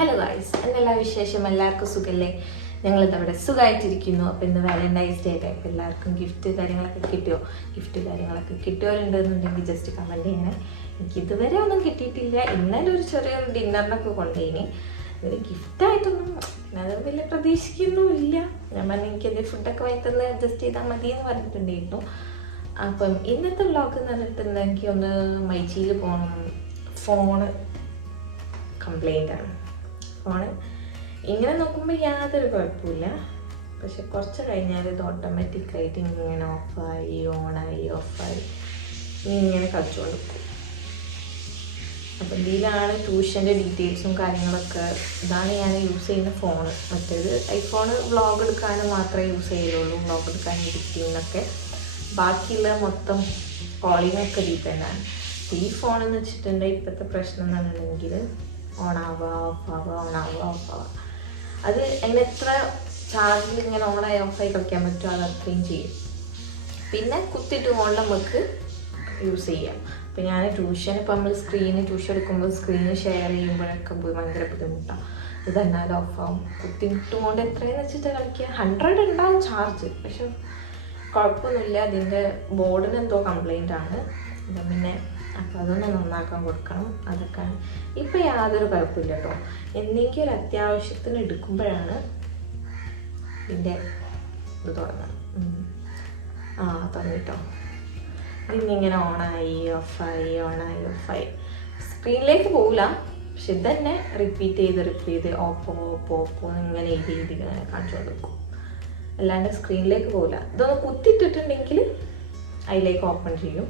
Hello guys, എന്തെല്ലാം വിശേഷം? എല്ലാവർക്കും സുഖല്ലേ? ഞങ്ങളിതവിടെ സുഖമായിട്ടിരിക്കുന്നു. അപ്പോൾ ഇന്ന് വാലന്റൈൻസ് ഡേ ആയിട്ട് എല്ലാവർക്കും ഗിഫ്റ്റ് കാര്യങ്ങളൊക്കെ കിട്ടിയവരുണ്ടെന്നുണ്ടെങ്കിൽ ജസ്റ്റ് കമൻറ്റ് ചെയ്യണേ. എനിക്ക് ഇതുവരെ ഒന്നും കിട്ടിയിട്ടില്ല. ഇന്നലെ ഒരു ചെറിയൊരു ഡിന്നറിനൊക്കെ കൊണ്ടുപോയിനി. ഒരു ഗിഫ്റ്റായിട്ടൊന്നും അത് വലിയ പ്രതീക്ഷിക്കുന്നുമില്ല. ഞാൻ പറഞ്ഞാൽ എനിക്ക് എന്തെങ്കിലും ഫുഡൊക്കെ വാങ്ങിത്തന്ന് അഡ്ജസ്റ്റ് ചെയ്താൽ മതി എന്ന് പറഞ്ഞിട്ടുണ്ടായിരുന്നു. അപ്പം ഇന്നത്തെ വ്ളോഗ് എന്ന് പറഞ്ഞിട്ടുണ്ടെങ്കിൽ എനിക്ക് ഒന്ന് മൈജിയിൽ പോകണം. ഫോണ് കംപ്ലൈൻ്റ് ആണ്. ഫോണ് ഇങ്ങനെ നോക്കുമ്പോൾ യാതൊരു കുഴപ്പമില്ല, പക്ഷെ കുറച്ച് കഴിഞ്ഞാൽ ഇത് ഓട്ടോമാറ്റിക്കായിട്ട് ഇങ്ങനെ ഓഫായി ഓഫായി ഇങ്ങനെ കളിച്ചുകൊണ്ട് പോകും. അപ്പം ഇതിലാണ് ട്യൂഷൻ്റെ ഡീറ്റെയിൽസും കാര്യങ്ങളൊക്കെ. ഇതാണ് ഞാൻ യൂസ് ചെയ്യുന്ന ഫോണ്. മറ്റേത് ഐഫോണ് വ്ളോഗ് എടുക്കാൻ മാത്രമേ യൂസ് ചെയ്യുള്ളൂ, വ്ളോഗ് എടുക്കാൻ എഡിറ്റിങ്ങിനൊക്കെ. ബാക്കിയുള്ള മൊത്തം കോളിങ്ങൊക്കെ ഇതിൽ തന്നെയാണ്. ഈ ഫോണെന്ന് വെച്ചിട്ടുണ്ടെങ്കിൽ ഇപ്പോഴത്തെ പ്രശ്നം എന്ന് പറഞ്ഞിട്ടുണ്ടെങ്കിൽ ഓണാവുക ഓഫാവുക. അത് അങ്ങനെ എത്ര ചാർജിൽ ഇങ്ങനെ ഓണായി ഓഫായി കളിക്കാൻ പറ്റുമോ അത് അത്രയും ചെയ്യും. പിന്നെ കുത്തിയിട്ട് ഫോണിൽ നമുക്ക് യൂസ് ചെയ്യാം. അപ്പോൾ ഞാൻ ട്യൂഷൻ ഇപ്പോൾ നമ്മൾ ട്യൂഷൻ എടുക്കുമ്പോൾ സ്ക്രീന് ഷെയർ ചെയ്യുമ്പോഴൊക്കെ ഭയങ്കര ബുദ്ധിമുട്ടാണ്. ഇത് എന്നാലും ഓഫാവും. കുത്തിയിട്ട് കൊണ്ട് എത്രയെന്ന് വെച്ചിട്ട് കളിക്കുക. 100 ഉണ്ടാവും ചാർജ്, പക്ഷെ കുഴപ്പമൊന്നുമില്ല. അതിൻ്റെ ബോർഡിന് എന്തോ കംപ്ലൈൻ്റ് ആണ്. അപ്പം പിന്നെ അപ്പോൾ അതൊന്ന് നന്നാക്കാൻ കൊടുക്കണം. അതൊക്കെ ഇപ്പം യാതൊരു കുഴപ്പമില്ല കേട്ടോ. എന്തെങ്കിലും ഒരു അത്യാവശ്യത്തിന് എടുക്കുമ്പോഴാണ് ഇതിൻ്റെ ഇത് തുടങ്ങണം. തുടങ്ങിട്ടോ. ഇതിങ്ങനെ ഓണായി ഓഫായി സ്ക്രീനിലേക്ക് പോകില്ല, പക്ഷെ ഇതന്നെ റിപ്പീറ്റ് ചെയ്ത് ഓപ്പോ ഇങ്ങനെ എഴുതി ഇങ്ങനെ കാണിച്ചു കൊടുക്കും. അല്ലാണ്ട് സ്ക്രീനിലേക്ക് പോകില്ല. ഇതൊന്ന് കുത്തിയിട്ടിട്ടുണ്ടെങ്കിൽ അതിലേക്ക് ഓപ്പൺ ചെയ്യും.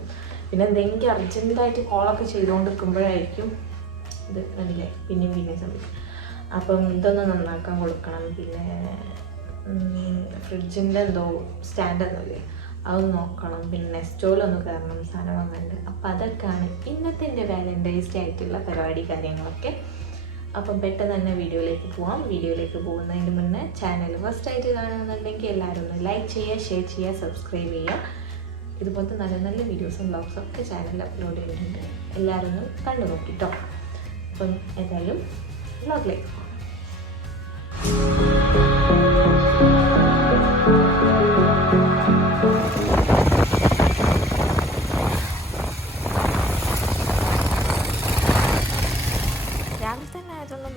പിന്നെ എന്തെങ്കിലും അർജൻറ്റായിട്ട് കോളൊക്കെ ചെയ്തുകൊണ്ടിരിക്കുമ്പോഴായിരിക്കും ഇത് കണ്ടില്ലേ പിന്നെയും സംഭവിക്കും. അപ്പം ഇതൊന്ന് നന്നാക്കാൻ കൊടുക്കണം. പിന്നെ ഫ്രിഡ്ജിൻ്റെ എന്തോ സ്റ്റാൻഡൊന്നുമില്ലേ അതൊന്ന് നോക്കണം. പിന്നെ നെസ്റ്റോലൊന്ന് കയറണം, സാധനം വാങ്ങാനുണ്ട്. അപ്പം അതൊക്കെയാണ് ഇന്നത്തെ എൻ്റെ വാലന്റൈൻസ് ഡേ ആയിട്ടുള്ള പരിപാടി കാര്യങ്ങളൊക്കെ. അപ്പം പെട്ടെന്ന് തന്നെ വീഡിയോയിലേക്ക് പോവാം. വീഡിയോയിലേക്ക് പോകുന്നതിന് മുന്നേ ചാനൽ ഫസ്റ്റായിട്ട് കാണുന്നുണ്ടെങ്കിൽ എല്ലാവരും ഒന്ന് ലൈക്ക് ചെയ്യുക, ഷെയർ ചെയ്യുക, സബ്സ്ക്രൈബ് ചെയ്യുക. ഇതുപോലത്തെ നല്ല നല്ല വീഡിയോസും വ്ളോഗ്സും ഒക്കെ ചാനലിൽ അപ്ലോഡ് ചെയ്യുന്നുണ്ട്. എല്ലാവരും ഒന്ന് കണ്ടു നോക്കിട്ടോ. അപ്പം ഏതായാലും വ്ളോഗിലേക്ക് പോകാം.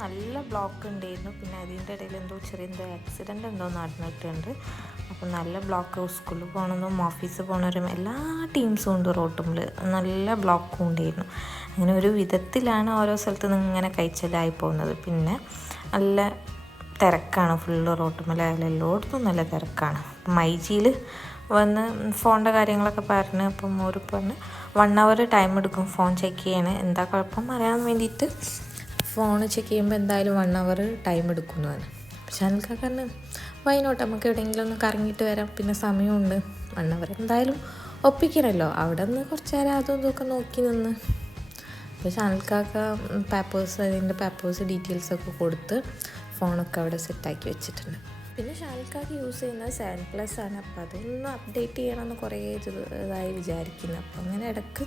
നല്ല ബ്ലോക്ക് ഉണ്ടായിരുന്നു. പിന്നെ അതിൻ്റെ ഇടയിൽ എന്തോ ആക്സിഡൻ്റ് എന്തോ നടന്നിട്ടുണ്ട്. അപ്പം നല്ല ബ്ലോക്ക്. സ്കൂളിൽ പോകണമെന്നും ഓഫീസിൽ പോകണവരും എല്ലാ ടീംസും ഉണ്ട്. റോട്ടുമ്പിൽ നല്ല ബ്ലോക്കും ഉണ്ടായിരുന്നു. അങ്ങനെ ഒരു വിധത്തിലാണ് ഓരോ സ്ഥലത്ത് നിന്ന് ഇങ്ങനെ കഴിച്ചലായി പോകുന്നത്. പിന്നെ നല്ല തിരക്കാണ്. ഫുള്ള് റോട്ടുമ്പിലായാലും എല്ലായിടത്തും നല്ല തിരക്കാണ്. മൈജിയിൽ വന്ന് ഫോണിൻ്റെ കാര്യങ്ങളൊക്കെ പറഞ്ഞ് അപ്പം ഒരു പറഞ്ഞ് 1 hour ടൈം എടുക്കും ഫോൺ ചെക്ക് ചെയ്യാൻ. എന്താ കുഴപ്പം അറിയാൻ വേണ്ടിയിട്ട് ഫോൺ ചെക്ക് ചെയ്യുമ്പോൾ എന്തായാലും 1 hour ടൈം എടുക്കുന്നതാണ്. പക്ഷെ അനൽക്കാക്കാരന് വൈനോട്ട് നമുക്ക് എവിടെയെങ്കിലും ഒന്ന് കറങ്ങിയിട്ട് വരാം. പിന്നെ സമയമുണ്ട്. 1 hour എന്തായാലും ഒപ്പിക്കണമല്ലോ. അവിടെ നിന്ന് കുറച്ച് നേരം അതും ഇതൊക്കെ നോക്കി നിന്ന്. പക്ഷെ അനൽക്കാക്ക അതിൻ്റെ പേപ്പേഴ്സ് ഡീറ്റെയിൽസൊക്കെ കൊടുത്ത് ഫോണൊക്കെ അവിടെ സെറ്റാക്കി വെച്ചിട്ടുണ്ട്. പിന്നെ ഷാൽക്കാക്ക് യൂസ് ചെയ്യുന്നത് 7+ ആണ്. അപ്പോൾ അതൊന്ന് അപ്ഡേറ്റ് ചെയ്യണമെന്ന് കുറേ ഇതായി വിചാരിക്കുന്നത്. അപ്പോൾ അങ്ങനെ ഇടയ്ക്ക്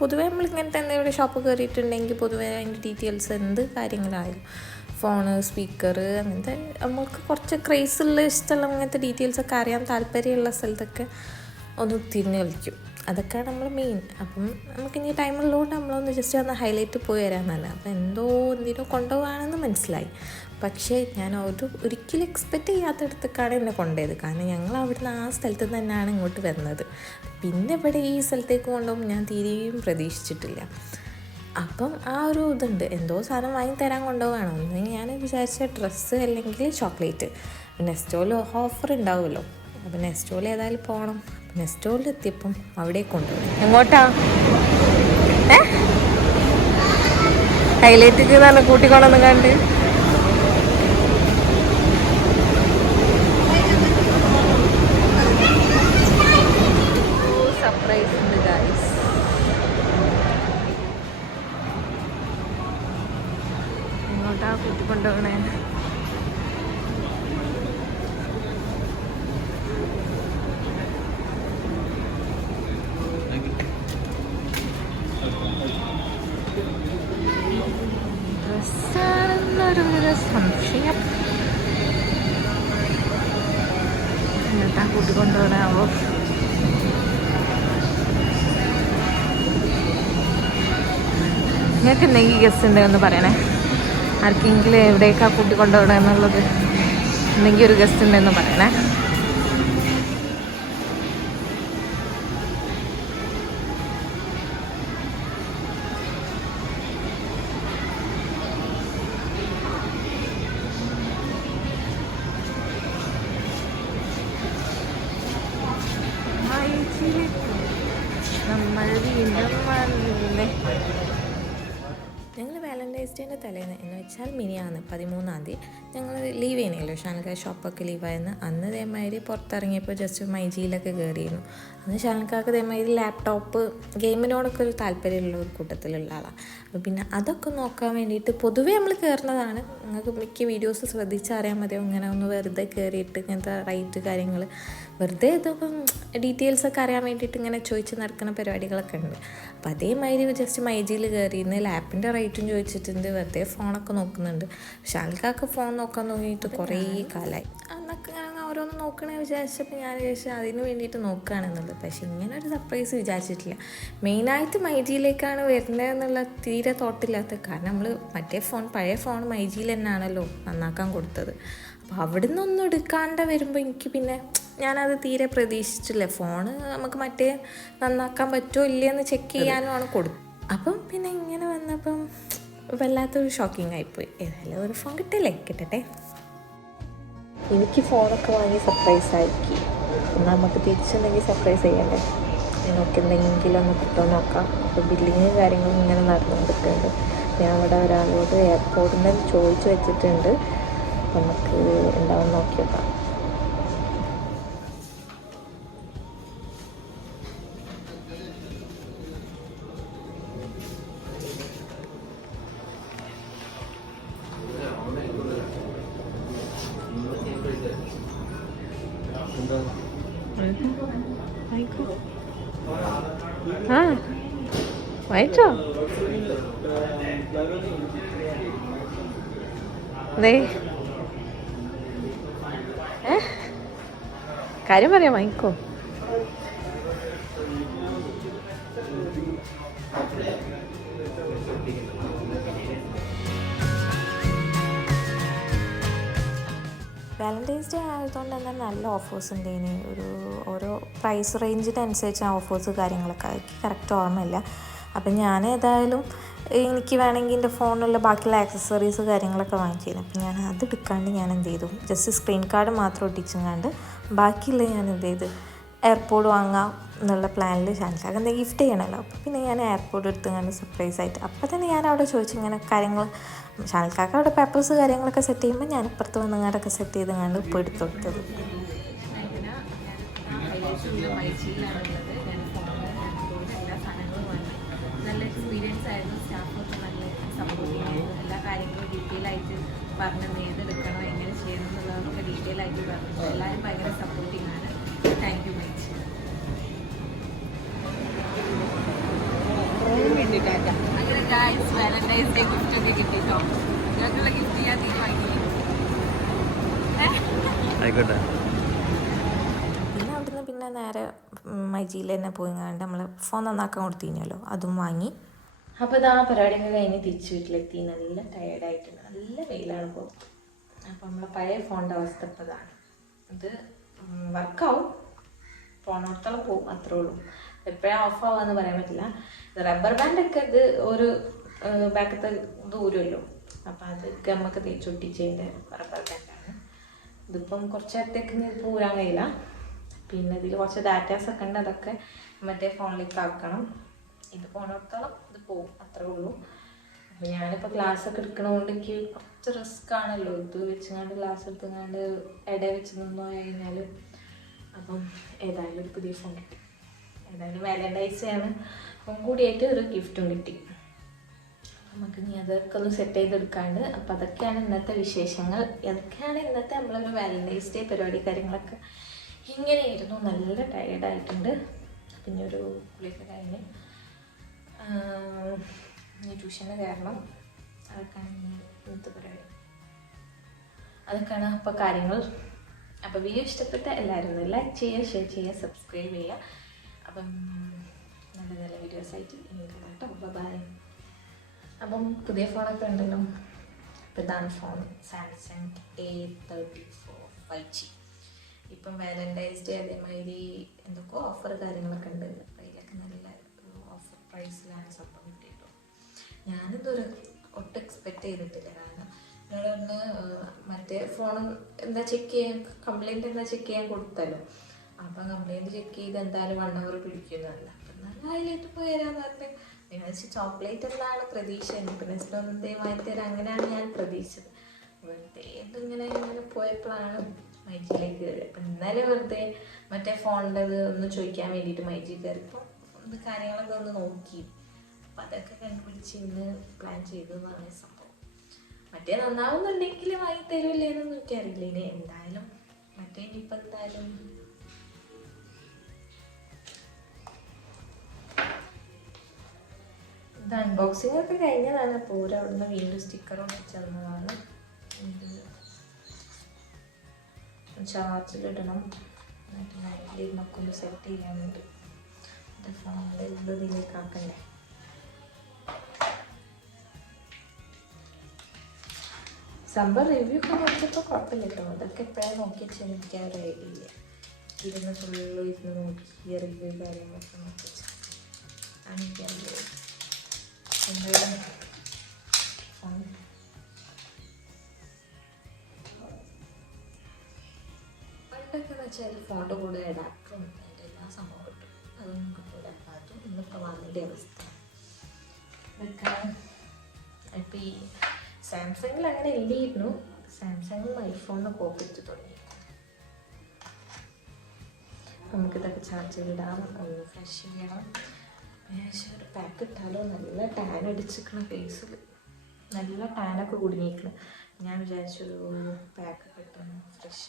പൊതുവേ നമ്മളിങ്ങനത്തെ എന്തെങ്കിലും ഷോപ്പ് കയറിയിട്ടുണ്ടെങ്കിൽ പൊതുവേ അതിൻ്റെ ഡീറ്റെയിൽസ് എന്ത് കാര്യങ്ങളായാലും ഫോണ്, സ്പീക്കർ, അങ്ങനത്തെ നമുക്ക് കുറച്ച് ക്രേസുള്ള ഇഷ്ടമുള്ള അങ്ങനത്തെ ഡീറ്റെയിൽസൊക്കെ അറിയാൻ താല്പര്യമുള്ള സ്ഥലത്തൊക്കെ ഒന്ന് തിരിഞ്ഞ് കളിക്കും. അതൊക്കെയാണ് നമ്മൾ മെയിൻ. അപ്പം നമുക്കിനി ടൈമുള്ളതുകൊണ്ട് നമ്മളൊന്ന് ജസ്റ്റ് ഒന്ന് ഹൈലൈറ്റ് പോയി വരാമെന്നല്ല. അപ്പോൾ എന്തിനോ കൊണ്ടുപോകാണെന്ന് മനസ്സിലായി. പക്ഷേ ഞാൻ ഒരിക്കലും എക്സ്പെക്റ്റ് ചെയ്യാത്തടത്തേക്കാണ് എന്നെ കൊണ്ടുപോയത്. കാരണം ഞങ്ങൾ അവിടുന്ന് ആ സ്ഥലത്ത് തന്നെയാണ് ഇങ്ങോട്ട് വരുന്നത്. പിന്നെ ഇവിടെ ഈ സ്ഥലത്തേക്ക് കൊണ്ടുപോകും ഞാൻ തീരെയും പ്രതീക്ഷിച്ചിട്ടില്ല. അപ്പം ആ ഒരു ഇതുണ്ട്, എന്തോ സാധനം വാങ്ങി തരാൻ കൊണ്ടുപോകണം. ഒന്നെങ്കിൽ ഞാൻ വിചാരിച്ച ഡ്രസ്സ് അല്ലെങ്കിൽ ചോക്ലേറ്റ്. നെസ്റ്റോയിൽ ഓഫർ ഉണ്ടാവുമല്ലോ. അപ്പം നെസ്റ്റോയിൽ ഏതായാലും പോകണം. നെസ്റ്റോയിൽ എത്തിയപ്പം അവിടെ കൊണ്ടുപോകും. എങ്ങോട്ടാ? ഹൈലൈറ്റിക്ക് തന്നെ കൂട്ടിക്കൊണ്ടൊന്നും കണ്ട് സർപ്രൈസ് ഉണ്ട് ഗൈസ്. എങ്ങോട്ടാ കൂട്ടിക്കൊണ്ടുപോകണേ? ഡ്രസ്സാണെന്നാ ഒരു സംശയം. എന്നിട്ടാ കൂട്ടിക്കൊണ്ടുപോകണാവോ? നിങ്ങൾക്ക് എന്തെങ്കിലും ഗസ്റ്റ് ഉണ്ടെന്ന് പറയണേ. ആർക്കെങ്കിലും എവിടേക്കാണ് കൂട്ടിക്കൊണ്ടുപോകണം എന്നുള്ളത് എന്തെങ്കിലും ഒരു ഗസ്റ്റ് ഉണ്ടെന്ന് പറയണേ. നമ്മൾ വീണ്ടും വന്നില്ലേ. ഞങ്ങൾ വാലൻറ്റൈൻസ് ഡേൻ്റെ തലേന്ന് എന്ന് വെച്ചാൽ മിനിയാന്ന് 13-ാം തീയതി ഞങ്ങൾ ലീവ് ചെയ്യണമല്ലോ. ഷാനക്ക ഷോപ്പൊക്കെ ലീവായിരുന്നു. അന്ന് ഇതേമാതിരി പുറത്തിറങ്ങിയപ്പോൾ ജസ്റ്റ് മൈജിയിലൊക്കെ കയറിയിരുന്നു. അന്ന് ഷാനക്കാക്ക് ഇതേമാതിരി ലാപ്ടോപ്പ് ഗെയിമിനോടൊക്കെ ഒരു താല്പര്യമുള്ള ഒരു കൂട്ടത്തിലുള്ള ആളാണ്. അപ്പോൾ പിന്നെ അതൊക്കെ നോക്കാൻ വേണ്ടിയിട്ട് പൊതുവേ നമ്മൾ കയറുന്നതാണ്. നിങ്ങൾക്ക് മിക്ക വീഡിയോസ് ശ്രദ്ധിച്ചറിയാൻ മതിയോ, ഇങ്ങനെ ഒന്ന് വെറുതെ കയറിയിട്ട് ഇങ്ങനത്തെ റൈറ്റ് കാര്യങ്ങൾ വെറുതെ ഇതൊക്കെ ഡീറ്റെയിൽസൊക്കെ അറിയാൻ വേണ്ടിയിട്ട് ഇങ്ങനെ ചോദിച്ച് നടക്കുന്ന പരിപാടികളൊക്കെ ഉണ്ട്. അപ്പോൾ അതേമാതിരി ജസ്റ്റ് മൈജിയിൽ കയറിയിരുന്ന് ലാപ്പിൻ്റെ റേറ്റും ചോദിച്ചിട്ടുണ്ട്. വെറുതെ ഫോണൊക്കെ നോക്കുന്നുണ്ട്. പക്ഷെ ആൾക്കാർക്ക് ഫോൺ നോക്കാൻ തുടങ്ങിയിട്ട് കുറേ കാലമായി. അന്നൊക്കെ ഇങ്ങനെ ഓരോന്ന് നോക്കണേ വിചാരിച്ചപ്പോൾ ഞാൻ വിചാരിച്ചു അതിന് വേണ്ടിയിട്ട് നോക്കുകയാണെന്നുള്ളത്. പക്ഷേ ഇങ്ങനെ ഒരു സർപ്രൈസ് വിചാരിച്ചിട്ടില്ല. മെയിനായിട്ട് മൈജിയിലേക്കാണ് വരുന്നതെന്നുള്ള തീരെ തോട്ടില്ലാത്ത കാരണം നമ്മൾ മറ്റേ ഫോൺ പഴയ ഫോൺ മൈജിയിൽ തന്നെയാണല്ലോ നന്നാക്കാൻ കൊടുത്തത്. അപ്പോൾ അവിടെ നിന്നൊന്നും എടുക്കാണ്ട് വരുമ്പോൾ എനിക്ക് പിന്നെ ഞാനത് തീരെ പ്രതീക്ഷിച്ചില്ല. ഫോണ് നമുക്ക് മറ്റേ നന്നാക്കാൻ പറ്റുമോ ഇല്ലയെന്ന് ചെക്ക് ചെയ്യാനുമാണ് കൊടുത്തത്. അപ്പം പിന്നെ ഇങ്ങനെ വന്നപ്പം വല്ലാത്തൊരു ഷോക്കിംഗ് ആയിപ്പോയി. ഏതായാലും ഒരു ഫോൺ കിട്ടട്ടെ. എനിക്ക് ഫോണൊക്കെ വാങ്ങി സർപ്രൈസ് ആക്കി. നമുക്ക് തിരിച്ചെന്തെങ്കിലും സർപ്രൈസ് ചെയ്യണ്ടേ. നമുക്ക് എന്തെങ്കിലും ഒന്ന് കിട്ടുമെന്ന് നോക്കാം. അപ്പോൾ ബില്ലിങ്ങും കാര്യങ്ങളും ഇങ്ങനെ നടന്നുകൊണ്ടിരിക്കുന്നുണ്ട്. ഞാൻ അവിടെ ഒരാളോട് എയർപോർട്ടിൽ നിന്ന് ചോദിച്ചു വെച്ചിട്ടുണ്ട്. നമുക്ക് എന്താണെന്ന് നോക്കി നോക്കാം. വായിച്ചോ? കാര്യം പറയാം, വാങ്ങിക്കോ. വാലൻറ്റൈൻസ് ഡേ ആയതുകൊണ്ട് തന്നെ നല്ല ഓഫേഴ്സ് ഉണ്ട്. ഇനി ഓരോ പ്രൈസ് റേഞ്ചിനനുസരിച്ച് ആ ഓഫേഴ്സ് കാര്യങ്ങളൊക്കെ എനിക്ക് കറക്റ്റ് ഓർമ്മയില്ല. അപ്പം ഞാൻ ഏതായാലും എനിക്ക് വേണമെങ്കിൽ എൻ്റെ ഫോണിലുള്ള ബാക്കിയുള്ള ആക്സസറീസ് കാര്യങ്ങളൊക്കെ വാങ്ങിച്ചിരുന്നു. അപ്പം ഞാൻ അത് എടുക്കാണ്ട് ഞാൻ എന്ത് ചെയ്തു, ജസ്റ്റ് സ്ക്രീൻ കാർഡ് മാത്രം ഒട്ടിച്ചെങ്ങാണ്ട് ബാക്കിയുള്ള ഞാൻ എന്ത് ചെയ്ത് എയർപോഡ് വാങ്ങാം എന്നുള്ള പ്ലാനിൽ ഷാൻക്കാക്ക് എന്തെങ്കിലും ഗിഫ്റ്റ് ചെയ്യണമല്ലോ. അപ്പോൾ പിന്നെ ഞാൻ എയർപോഡ് എടുത്തുകൊണ്ട് സർപ്രൈസ് ആയിട്ട് അപ്പോൾ തന്നെ ഞാൻ അവിടെ ചോദിച്ചു ഇങ്ങനെ കാര്യങ്ങൾ. ഷാൻക്കാക്ക് അവിടെ പേപ്പേഴ്സ് കാര്യങ്ങളൊക്കെ സെറ്റ് ചെയ്യുമ്പോൾ ഞാൻ ഇപ്പുറത്ത് വന്നങ്ങാണ്ടൊക്കെ സെറ്റ് ചെയ്തങ്ങാണ്ട് ഇപ്പോൾ എടുത്തു കൊടുത്തത്. നല്ല എക്സ്പീരിയൻസ് ആയിരുന്നു. സ്റ്റാഫൊക്കെ നല്ല സപ്പോർട്ടിങ് ആയിരുന്നു. എല്ലാ കാര്യങ്ങളും ഡീറ്റെയിൽ ആയിട്ട് പറഞ്ഞു ഏതെടുക്കണോ എങ്ങനെ ചെയ്യണം എന്നുള്ളതൊക്കെ ഡീറ്റെയിൽ ആയിട്ട് പറഞ്ഞു. എല്ലാവരും ഭയങ്കര സപ്പോർട്ടിങ് ആണ്. Thank you much. അങ്ങനെ ഗായ്സ് വാലന്റൈൻസ് ഡേ ഗിഫ്റ്റ് ഒക്കെ കിട്ടിട്ടോ. നിങ്ങൾക്കുള്ള ഗിഫ്റ്റ് ചെയ്യാൻ തീരുമാനിക്കും. പിന്നെ നേരെ മൈജിയിൽ തന്നെ പോയി കണ്ട് നമ്മൾ ഫോൺ നന്നാക്കാൻ കൊടുത്തിരുന്നല്ലോ, അതും വാങ്ങി. അപ്പോൾ ഇതാ പരിപാടിയൊക്കെ കഴിഞ്ഞ് തിരിച്ച് വീട്ടിലെത്തി. നല്ല ടയേർഡായിട്ടുണ്ട്. നല്ല വെയിലാണ് ഇപ്പോൾ. അപ്പോൾ നമ്മളെ പഴയ ഫോണിൻ്റെ അവസ്ഥ ഇപ്പോൾ ഇതാണ്. ഇത് വർക്കാവും, പോണോടത്തോളം പോവും, അത്രേ ഉള്ളൂ. എപ്പോഴാണ് ഓഫ് ആവുകയെന്ന് പറയാൻ പറ്റില്ല. റബ്ബർ ബാൻഡൊക്കെ ഇത് ഒരു ബാക്കത്തെ ദൂരമല്ലോ, അപ്പോൾ അതൊക്കെ നമുക്ക് തേച്ചൊട്ടിച്ചതിൻ്റെ റബ്ബർ ബാൻഡാണ്. ഇതിപ്പം കുറച്ച് നേരത്തേക്ക് പൂരാൻ കഴിയില്ല. പിന്നെ ഇതിൽ കുറച്ച് ഡാറ്റാസൊക്കെ ഉണ്ട്, അതൊക്കെ മറ്റേ ഫോണിലേക്ക് ആക്കണം. ഇത് പോണോടത്തോളം ഇത് പോവും, അത്രേ ഉള്ളൂ. അപ്പോൾ ഞാനിപ്പോൾ ക്ലാസ്സൊക്കെ എടുക്കണതുകൊണ്ട് എനിക്ക് കുറച്ച് റിസ്ക് ആണല്ലോ. ഇത് വെച്ചുകൊണ്ട് ക്ലാസ് എടുത്തുകൊണ്ട് ഇട വെച്ച് നിന്നോ കഴിഞ്ഞാൽ. അപ്പം ഏതായാലും ഒരു പുതിയ ഫോൺ കിട്ടി. ഏതായാലും വാലന്റൈൻസ് ഡേ ആണ്, ഫോൺ കൂടിയായിട്ട് ഒരു ഗിഫ്റ്റും കിട്ടി. നമുക്ക് ഇനി അതൊക്കെ ഒന്ന് സെറ്റ് ചെയ്തെടുക്കാണ്ട്. അപ്പോൾ അതൊക്കെയാണ് ഇന്നത്തെ വിശേഷങ്ങൾ. അതൊക്കെയാണ് ഇന്നത്തെ നമ്മളൊരു വാലന്റൈൻസ് ഡേ പരിപാടി കാര്യങ്ങളൊക്കെ ഇങ്ങനെയായിരുന്നു. നല്ല ടയേർഡായിട്ടുണ്ട്. പിന്നെ ഒരു കുളിയൊക്കെ കഴിഞ്ഞ് ഇനി ട്യൂഷന് കയറണം. അതൊക്കെയാണ് ഇന്നത്തെ പരിപാടി. അതൊക്കെയാണ് അപ്പോൾ കാര്യങ്ങൾ. അപ്പോൾ വീഡിയോ ഇഷ്ടപ്പെട്ട എല്ലാവരും ഒന്ന് ലൈക്ക് ചെയ്യുക, ഷെയർ ചെയ്യുക, സബ്സ്ക്രൈബ് ചെയ്യുക. അപ്പം നല്ല നല്ല വീഡിയോസ് ആയിട്ട് ഇനി കേട്ടോ. ബൈ. അപ്പം പുതിയ ഫോണൊക്കെ ഉണ്ടല്ലോ. അപ്പോൾ ഇതാണ് ഫോൺ, സാംസങ് A34 5G. ഇപ്പം വാലൻറ്റൈൻസ് ഡേ അതേമാതിരി എന്തൊക്കെ ഓഫർ കാര്യങ്ങളൊക്കെ ഉണ്ട്. അതിലൊക്കെ നല്ല ഓഫർ പ്രൈസിലാണ് സംഭവം കിട്ടിയിട്ടുള്ളൂ. ഞാനിതൊരു ഒട്ടും എക്സ്പെക്റ്റ് ചെയ്തിട്ടില്ല. കാരണം എന്നോടൊന്ന് മറ്റേ ഫോൺ എന്താ ചെക്ക് ചെയ്യാൻ, കംപ്ലൈൻറ്റ് എന്താ ചെക്ക് ചെയ്യാൻ കൊടുത്തല്ലോ. അപ്പം കംപ്ലൈൻറ്റ് ചെക്ക് ചെയ്ത് എന്തായാലും 1 hour പിടിക്കുന്നതല്ല. അപ്പം നല്ല ഹൈലൈറ്റ് പോയി തരാമെന്ന് പറഞ്ഞിട്ട് എന്ന് വെച്ചാൽ ചോക്ലേറ്റ് എന്താണ് പ്രതീക്ഷ, നെസ്റ്റിലൊന്നും വാങ്ങി തരാം, അങ്ങനെയാണ് ഞാൻ പ്രതീക്ഷിച്ചത്. വെറുതെ ഇങ്ങനെ പോയപ്പോഴാണ് മൈജിയിലേക്ക് കയറി. അപ്പം ഇന്നലെ വെറുതെ മറ്റേ ഫോണിൻ്റെ ഒന്ന് ചോദിക്കാൻ വേണ്ടിയിട്ട് മൈജി കയറിയപ്പോൾ ഇത് കാര്യങ്ങളൊക്കെ ഒന്ന് നോക്കി. അപ്പം അതൊക്കെ കണ്ടുപിടിച്ച് ഇന്ന് പ്ലാൻ ചെയ്തതെന്നാണ് സംഭവം. മറ്റേ നന്നാവുന്നുണ്ടെങ്കിൽ വാങ്ങി തരുമില്ലേന്നൊന്നും എനിക്കറിയില്ല. ഇനി എന്തായാലും മറ്റേ ഇനിയിപ്പോൾ എന്തായാലും ഇത് അൺബോക്സിംഗ് ഒക്കെ കഴിഞ്ഞതാണ്. അപ്പോൾ അവിടുന്ന് വീണ്ടും സ്റ്റിക്കർ ഒട്ടിച്ച് തന്നതാണ്. ഇത് ചാർജിലിടണം, എന്നിട്ട് നൈറ്റിലിരുന്നൊക്കെ ഒന്ന് സെറ്റ് ചെയ്യാനുണ്ട്. ഇത് ഫോണിൻ്റെ ഇതിലേക്ക് ആക്കണ്ടേ. സംഭവം റിവ്യൂ ഒക്കെ നോക്കിയപ്പോൾ കുഴപ്പമില്ല കേട്ടോ. അതൊക്കെ എപ്പോഴാണ് നോക്കി വെച്ചാൽ എനിക്ക് ആ ഒരു ഐഡിയ ഇല്ല. ഇരുന്ന് ഫുള്ള് ഇരുന്ന് നോക്കി റിവ്യൂ കാര്യങ്ങളൊക്കെ നോക്കി വെച്ചാൽ എനിക്കറിയില്ല. എന്തായാലും ഫോൺ പണ്ടൊക്കെ എന്ന് വെച്ചാൽ ഫോണിൻ്റെ കൂടെ അഡാപ്റ്ററും അതിൻ്റെ എല്ലാ സംഭവം കിട്ടും. അതൊന്നും കിട്ടില്ല. അപ്പം അതും ഇന്നിപ്പോൾ വാങ്ങേണ്ട അവസ്ഥ. ഇതൊക്കെ ഇപ്പം ഈ സാംസങ്ങിൽ അങ്ങനെ ഇല്ലായിരുന്നു. സാംസങ്ങിൽ ഐഫോണിന് കോപ്പി എടുത്ത് തുടങ്ങി. നമുക്കിതൊക്കെ ചാർജ് ചെയ്തിടാം, ഒന്ന് ഫ്രഷ് ചെയ്യണം. ഏകദേശം ഒരു പാക്ക് ഇട്ടാലോ. നല്ല ടാൻ അടിച്ചിരിക്കണം ഫേസിൽ, നല്ല ടാനൊക്കെ കുടുങ്ങിയിരിക്കണം. ഞാൻ വിചാരിച്ചൊരു പാക്ക് കിട്ടുന്നു ഫ്രഷ്